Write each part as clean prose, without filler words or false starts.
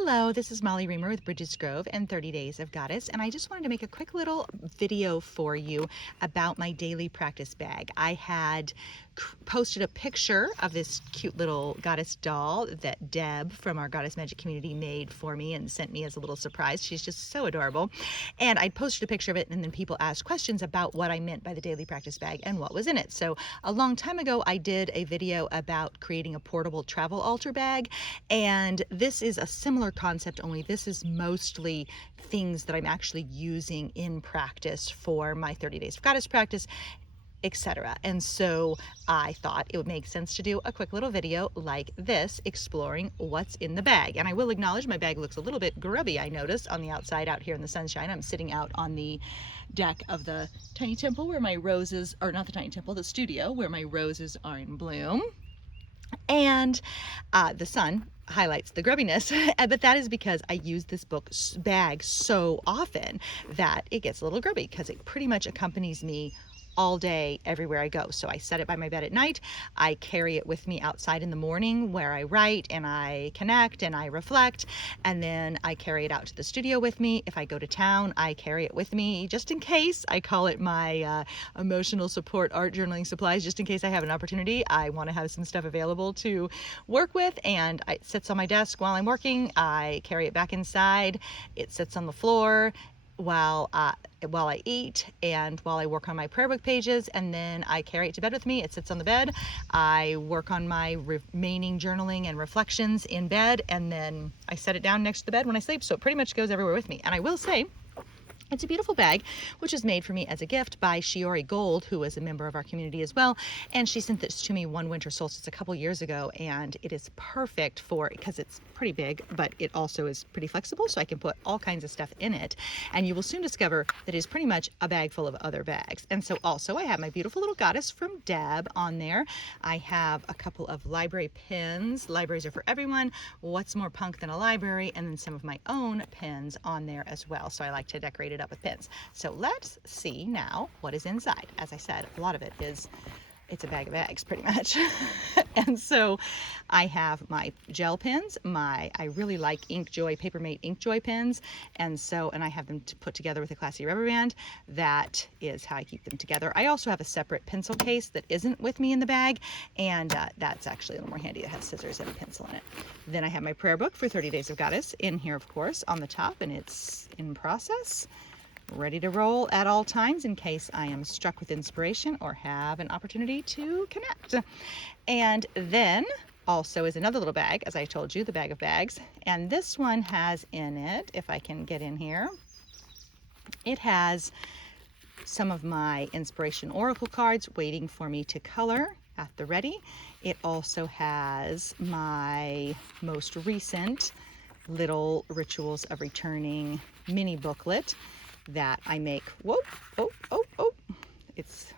Hello, this is Molly Reamer with Bridges Grove and 30 Days of Goddess, and I just wanted to make a quick little video for you about my daily practice bag. I had posted a picture of this cute little goddess doll that Deb from our Goddess Magic community made for me and sent me as a little surprise. She's just so adorable. And I posted a picture of it, and then people asked questions about what I meant by the daily practice bag and what was in it. So a long time ago, I did a video about creating a portable travel altar bag, and this is a similar concept, only this is mostly things that I'm actually using in practice for my 30 Days of Goddess practice, etc. And so I thought it would make sense to do a quick little video like this, exploring what's in the bag. And I will acknowledge my bag looks a little bit grubby, I noticed, on the outside out here in the sunshine. I'm sitting out on the deck of the tiny temple where my roses, or not the tiny temple, the studio where my roses are in bloom. And the sun highlights the grubbiness, but that is because I use this bag so often that it gets a little grubby because it pretty much accompanies me all day, everywhere I go. So I set it by my bed at night. I carry it with me outside in the morning where I write and I connect and I reflect. And then I carry it out to the studio with me. If I go to town, I carry it with me just in case. I call it my emotional support art journaling supplies, just in case I have an opportunity. I want to have some stuff available to work with, and it sits on my desk while I'm working. I carry it back inside. It sits on the floor while I eat and while I work on my prayer book pages, and then I carry it to bed with me. It sits on the bed. I work on my remaining journaling and reflections in bed, and then I set it down next to the bed when I sleep, so it pretty much goes everywhere with me. And I will say, it's a beautiful bag, which was made for me as a gift by Shiori Gold, who is a member of our community as well. And she sent this to me one winter solstice a couple years ago, and it is perfect because it's pretty big, but it also is pretty flexible, so I can put all kinds of stuff in it. And you will soon discover that it is pretty much a bag full of other bags. And so also I have my beautiful little goddess from Deb on there. I have a couple of library pins. Libraries are for everyone. What's more punk than a library? And then some of my own pins on there as well. So I like to decorate it up with pins. So let's see now what is inside. As I said, a lot of it it's a bag of eggs pretty much. And so I have my gel pens, I really like Inkjoy, Papermate Inkjoy pens, and I have them put together with a classy rubber band. That is how I keep them together. I also have a separate pencil case that isn't with me in the bag, and that's actually a little more handy. It has scissors and a pencil in it. Then I have my prayer book for 30 Days of Goddess in here, of course, on the top, and it's in process, ready to roll at all times in case I am struck with inspiration or have an opportunity to connect. And then also is another little bag, as I told you, the bag of bags. And this one has in it, if I can get in here, it has some of my inspiration oracle cards waiting for me to color at the ready. It also has my most recent little Rituals of Returning mini booklet that I make. Whoa, oh, it's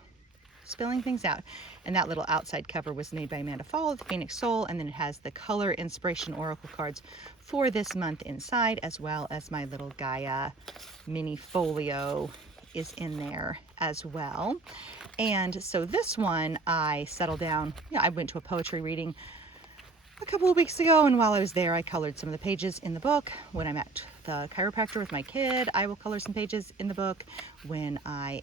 spilling things out. And that little outside cover was made by Amanda Fall of the Phoenix Soul, and then it has the color inspiration oracle cards for this month inside, as well as my little Gaia mini folio is in there as well. And so this one I settled down. I went to a poetry reading a couple of weeks ago, and while I was there I colored some of the pages in the book. When I'm at the chiropractor with my kid, I will color some pages in the book. When I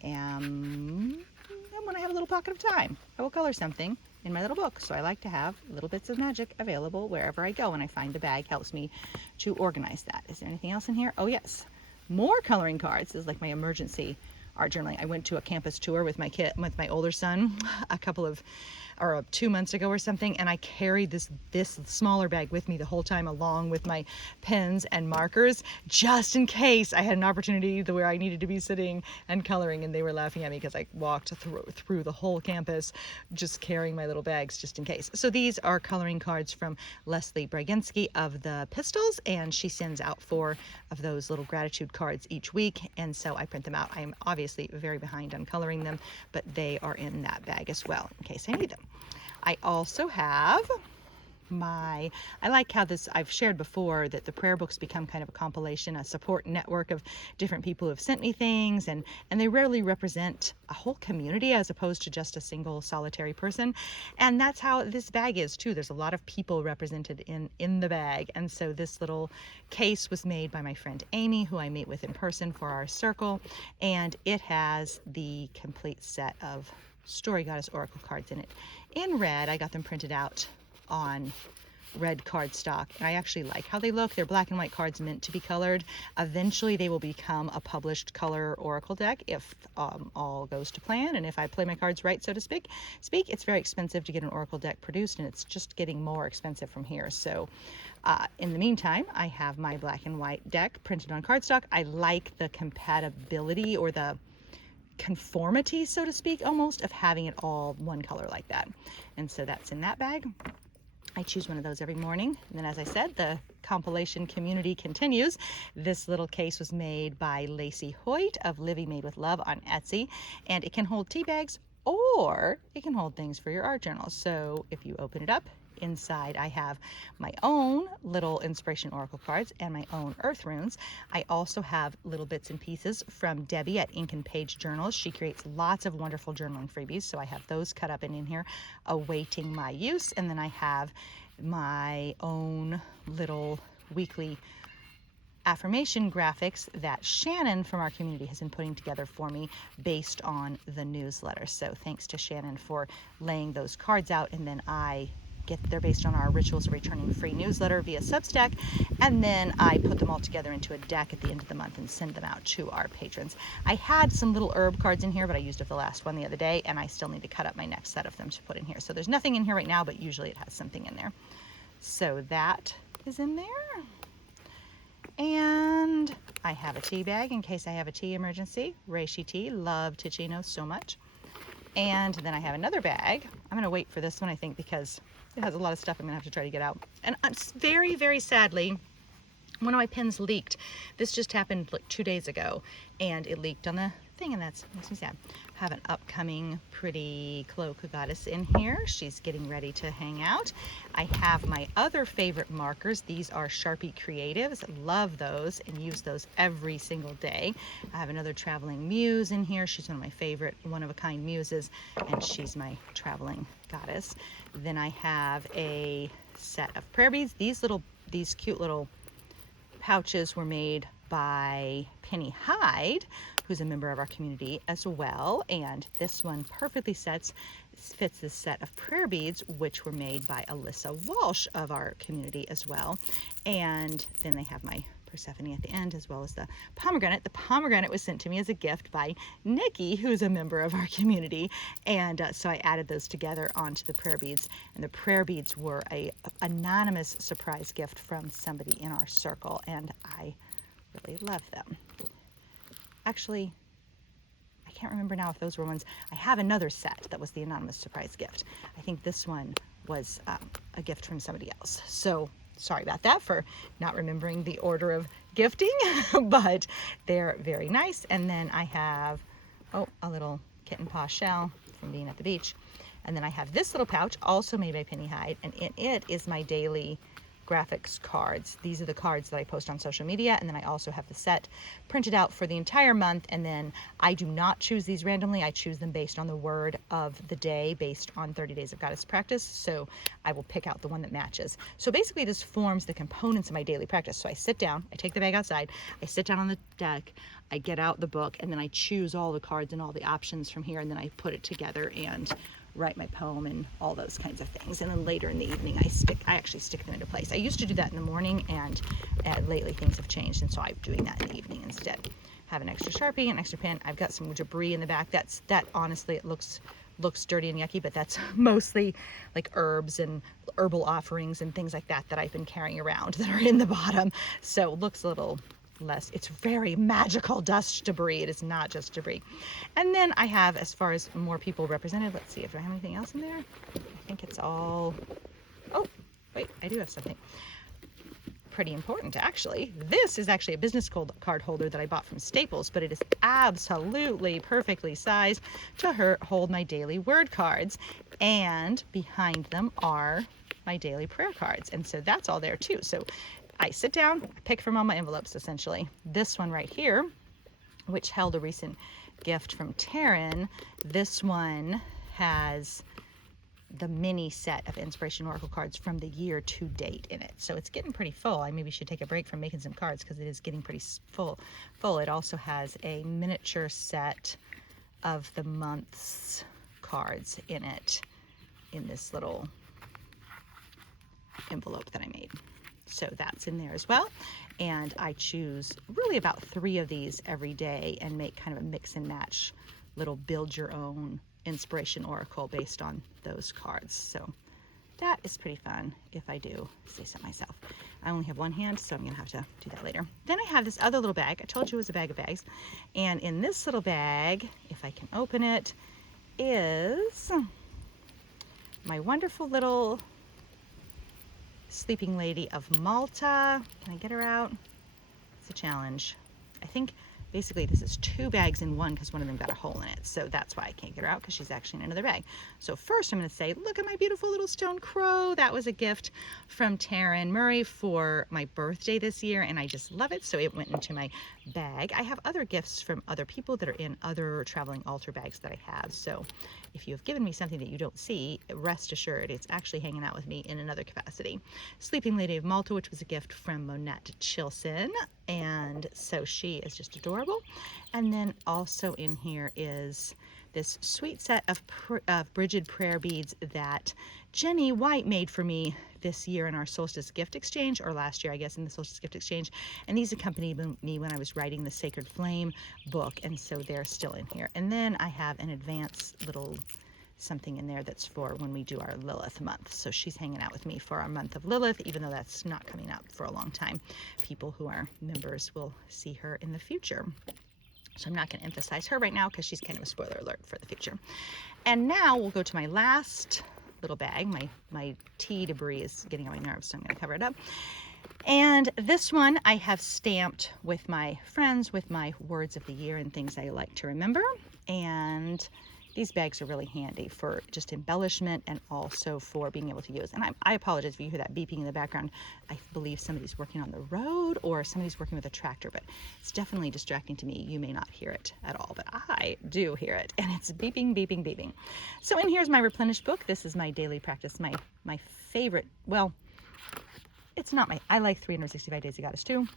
have a little pocket of time, I will color something in my little book. So I like to have little bits of magic available wherever I go, and I find the bag helps me to organize that. Is there anything else in here? Oh yes, more coloring cards. This is like my emergency art journaling. I went to a campus tour with my kid, with my older son, 2 months ago or something, and I carried this smaller bag with me the whole time, along with my pens and markers, just in case I had an opportunity where I needed to be sitting and coloring. And they were laughing at me because I walked through the whole campus just carrying my little bags just in case. So these are coloring cards from Leslie Braginski of the Pistols, and she sends out 4 of those little gratitude cards each week, and so I print them out. I am obviously very behind on coloring them, but they are in that bag as well in case I need them. I also have I like how this, I've shared before that the prayer books become kind of a compilation, a support network of different people who have sent me things, and they rarely represent a whole community as opposed to just a single solitary person. And that's how this bag is too. There's a lot of people represented in the bag. And so this little case was made by my friend Amy, who I meet with in person for our circle, and it has the complete set of Story Goddess Oracle cards in it. In red, I got them printed out on red cardstock, and I actually like how they look. They're black and white cards meant to be colored. Eventually they will become a published color oracle deck if all goes to plan, and if I play my cards right, so to speak. It's very expensive to get an oracle deck produced, and it's just getting more expensive from here. So in the meantime, I have my black and white deck printed on cardstock. I like the compatibility or the conformity, so to speak, almost, of having it all one color like that. And so that's in that bag. I choose one of those every morning. And then, as I said, the compilation community continues. This little case was made by Lacey Hoyt of Living Made with Love on Etsy, and it can hold tea bags or it can hold things for your art journal. So if you open it up, inside I have my own little inspiration oracle cards and my own earth runes. I also have little bits and pieces from Debbie at Ink and Page Journals. She creates lots of wonderful journaling freebies, so I have those cut up and in here awaiting my use. And then I have my own little weekly affirmation graphics that Shannon from our community has been putting together for me based on the newsletter. So thanks to Shannon for laying those cards out, and then they're based on our Rituals of Returning free newsletter via Substack, and then I put them all together into a deck at the end of the month and send them out to our patrons. I had some little herb cards in here, but I used up the last one the other day, and I still need to cut up my next set of them to put in here. So there's nothing in here right now, but usually it has something in there. So that is in there. And I have a tea bag in case I have a tea emergency. Reishi tea, love Ticino so much. And then I have another bag. I'm gonna wait for this one, I think, because it has a lot of stuff I'm gonna have to try to get out. And very, very sadly, one of my pens leaked. This just happened like 2 days ago, and it leaked on the thing, and that makes me sad. I have an upcoming pretty cloak goddess in here. She's getting ready to hang out. I have my other favorite markers. These are Sharpie Creatives. Love those and use those every single day. I have another traveling muse in here. She's one of my favorite one-of-a-kind muses, and she's my traveling goddess. Then I have a set of prayer beads. These cute little pouches were made by Penny Hyde, who's a member of our community as well, and this one perfectly fits this set of prayer beads, which were made by Alyssa Walsh of our community as well. And then they have my Persephone at the end, as well as the pomegranate. The pomegranate was sent to me as a gift by Nikki, who's a member of our community, and so I added those together onto the prayer beads. And the prayer beads were a anonymous surprise gift from somebody in our circle, and I really love them. Actually, I can't remember now if those were ones. I have another set that was the anonymous surprise gift. I think this one was a gift from somebody else. So sorry about that for not remembering the order of gifting, but they're very nice. And then I have, a little kitten paw shell from being at the beach. And then I have this little pouch, also made by Penny Hyde, and in it is my daily graphics cards. These are the cards that I post on social media, and then I also have the set printed out for the entire month, and then I do not choose these randomly. I choose them based on the word of the day, based on 30 Days of Goddess practice, so I will pick out the one that matches. So basically this forms the components of my daily practice. So I sit down, I take the bag outside, I sit down on the deck, I get out the book, and then I choose all the cards and all the options from here, and then I put it together and write my poem and all those kinds of things. And then later in the evening I actually stick them into place. I used to do that in the morning, and lately things have changed, and so I'm doing that in the evening instead. Have an extra Sharpie, an extra pen. I've got some debris in the back. That honestly, it looks dirty and yucky, but that's mostly like herbs and herbal offerings and things like that I've been carrying around that are in the bottom. So it looks a little less, it's very magical dust debris. It is not just debris. And then I have, as far as more people represented, let's see if I have anything else in there. I think it's all, oh wait, I do have something pretty important actually. This is actually a business card holder that I bought from Staples, but it is absolutely perfectly sized to hold my daily word cards, and behind them are my daily prayer cards. And so that's all there too. So I sit down, pick from all my envelopes essentially. This one right here, which held a recent gift from Taryn, this one has the mini set of inspiration oracle cards from the year to date in it. So it's getting pretty full. I maybe should take a break from making some cards because it is getting pretty full. It also has a miniature set of the month's cards in it in this little envelope that I made. So that's in there as well. And I choose really about 3 of these every day and make kind of a mix and match little build your own inspiration oracle based on those cards. So that is pretty fun if I do say so myself. I only have one hand, so I'm gonna have to do that later. Then I have this other little bag. I told you it was a bag of bags. And in this little bag, if I can open it, is my wonderful little Sleeping Lady of Malta. Can I get her out? It's a challenge. I think basically this is 2 bags in one because one of them got a hole in it. So that's why I can't get her out, because she's actually in another bag. So first I'm going to say, look at my beautiful little stone crow. That was a gift from Taryn Murray for my birthday this year, and I just love it. So it went into my bag. I have other gifts from other people that are in other traveling altar bags that I have. So if you have given me something that you don't see, rest assured it's actually hanging out with me in another capacity. Sleeping Lady of Malta, which was a gift from Monette Chilson, and so she is just adorable. And then also in here is this sweet set of Bridget prayer beads that Jenny White made for me this year in our solstice gift exchange, or last year I guess in the solstice gift exchange, and these accompanied me when I was writing the Sacred Flame book, and so they're still in here. And then I have an advanced little something in there that's for when we do our Lilith month. So she's hanging out with me for our month of Lilith, even though that's not coming up for a long time. People who are members will see her in the future. So I'm not going to emphasize her right now because she's kind of a spoiler alert for the future. And now we'll go to my last little bag. My tea debris is getting on my nerves, so I'm going to cover it up. And this one I have stamped with my friends with my words of the year and things I like to remember. And these bags are really handy for just embellishment and also for being able to use. And I apologize if you hear that beeping in the background. I believe somebody's working on the road or somebody's working with a tractor, but it's definitely distracting to me. You may not hear it at all, but I do hear it, and it's beeping, beeping, beeping. So in here's my replenished book. This is my daily practice, my favorite. Well, it's not my, I like 365 Days of Goddess too.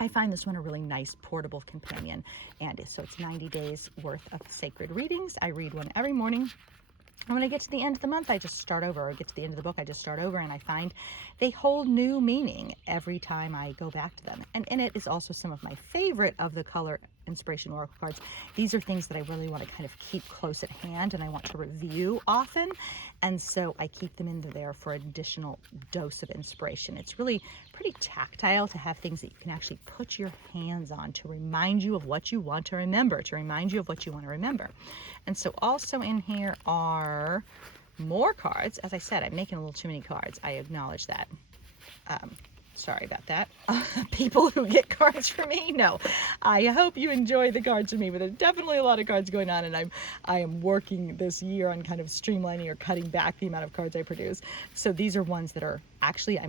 I find this one a really nice portable companion, and so it's 90 days worth of sacred readings. I read one every morning. And when I get to the end of the month, I just start over, or get to the end of the book, I just start over, and I find they hold new meaning every time I go back to them. And in it is also some of my favorite of the color inspiration oracle cards. These are things that I really want to kind of keep close at hand and I want to review often. And so I keep them in there for an additional dose of inspiration. It's really pretty tactile to have things that you can actually put your hands on to remind you of what you want to remember, And so also in here are more cards. As I said, I'm making a little too many cards. I acknowledge that. Sorry about that. People who get cards from me, no. I hope you enjoy the cards from me, but there's definitely a lot of cards going on, and I am working this year on kind of streamlining or cutting back the amount of cards I produce. So these are ones that are actually,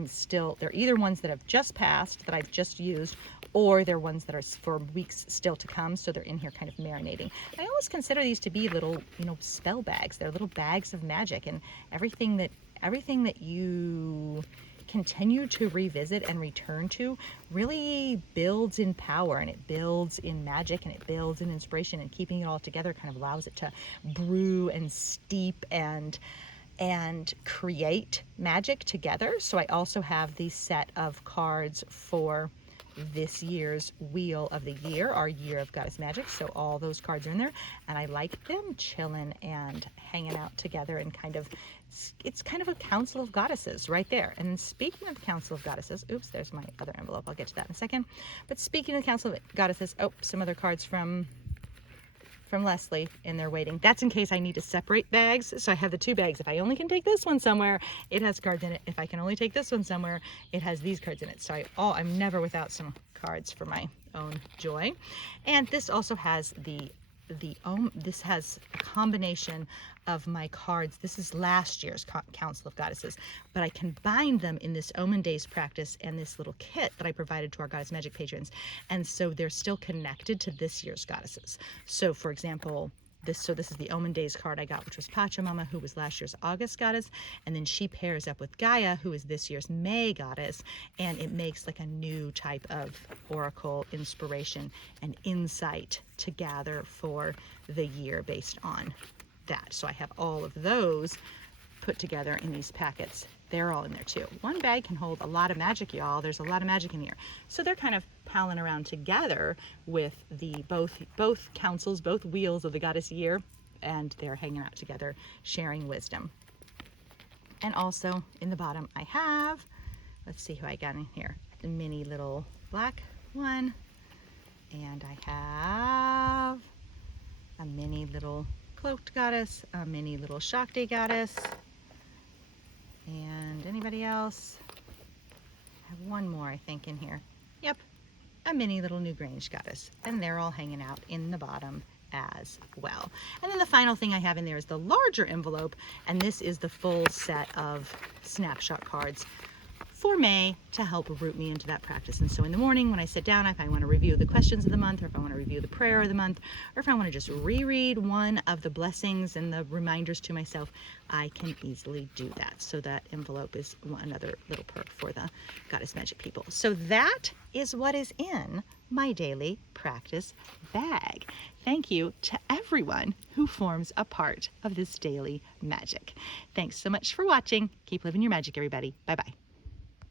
they're either ones that have just passed, that I've just used, or they're ones that are for weeks still to come, so they're in here kind of marinating. I always consider these to be little, spell bags. They're little bags of magic, and everything that you continue to revisit and return to really builds in power, and it builds in magic, and it builds in inspiration, and keeping it all together kind of allows it to brew and steep and create magic together. So I also have the set of cards for this year's Wheel of the Year, our Year of Goddess Magic. So all those cards are in there, and I like them chilling and hanging out together, and it's kind of a council of goddesses right there. And then speaking of the council of goddesses, oops, there's my other envelope. I'll get to that in a second. But speaking of the council of goddesses, some other cards from Leslie in there waiting. That's in case I need to separate bags. So I have the 2 bags. If I only can take this one somewhere, it has cards in it. If I can only take this one somewhere, it has these cards in it. So I'm never without some cards for my own joy. And this also has the this has a combination of my cards. This is last year's Council of Goddesses, but I combined them in this Omen Days practice and this little kit that I provided to our Goddess Magic patrons. And so they're still connected to this year's goddesses. So for example, this is the Omen Days card I got, which was Pachamama, who was last year's August goddess, and then she pairs up with Gaia, who is this year's May goddess, and it makes like a new type of oracle inspiration and insight to gather for the year based on that. So I have all of those put together in these packets. They're all in there too. One bag can hold a lot of magic, y'all. There's a lot of magic in here. So they're kind of palling around together with the both councils, both wheels of the goddess year, and they're hanging out together, sharing wisdom. And also in the bottom I have, let's see who I got in here, the mini little black one, and I have a mini little cloaked goddess, a mini little Shakti goddess, and anybody else? I have one more, I think, in here. Yep, a mini little Newgrange goddess, and they're all hanging out in the bottom as well. And then the final thing I have in there is the larger envelope, and this is the full set of snapshot cards for May to help root me into that practice. And so in the morning when I sit down, if I want to review the questions of the month, or if I want to review the prayer of the month, or if I want to just reread one of the blessings and the reminders to myself, I can easily do that. So that envelope is another little perk for the Goddess Magic people. So that is what is in my daily practice bag. Thank you to everyone who forms a part of this daily magic. Thanks so much for watching. Keep living your magic, everybody. Bye-bye.